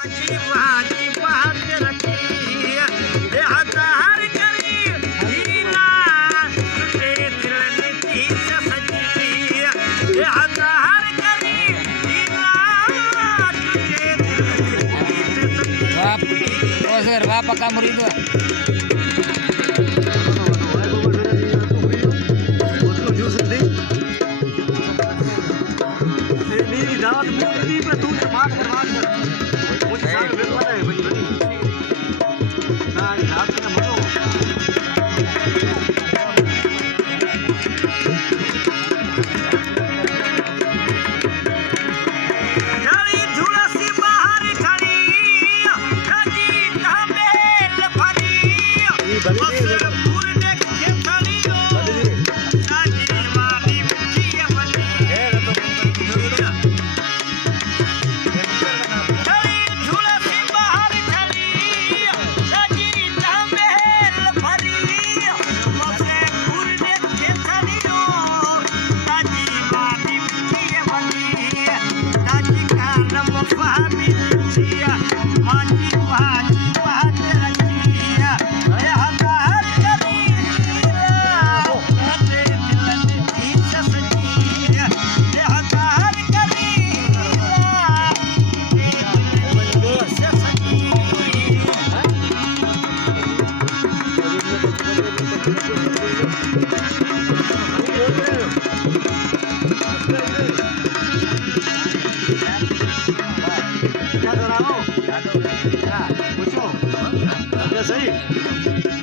माझी भाजी पाहते रखी हे हाताहार करी हिला तुझे दिलनी सजी हे हाताहार करी हिला तुझे दिलनी बाप ओ सर बाप का मुरीद सही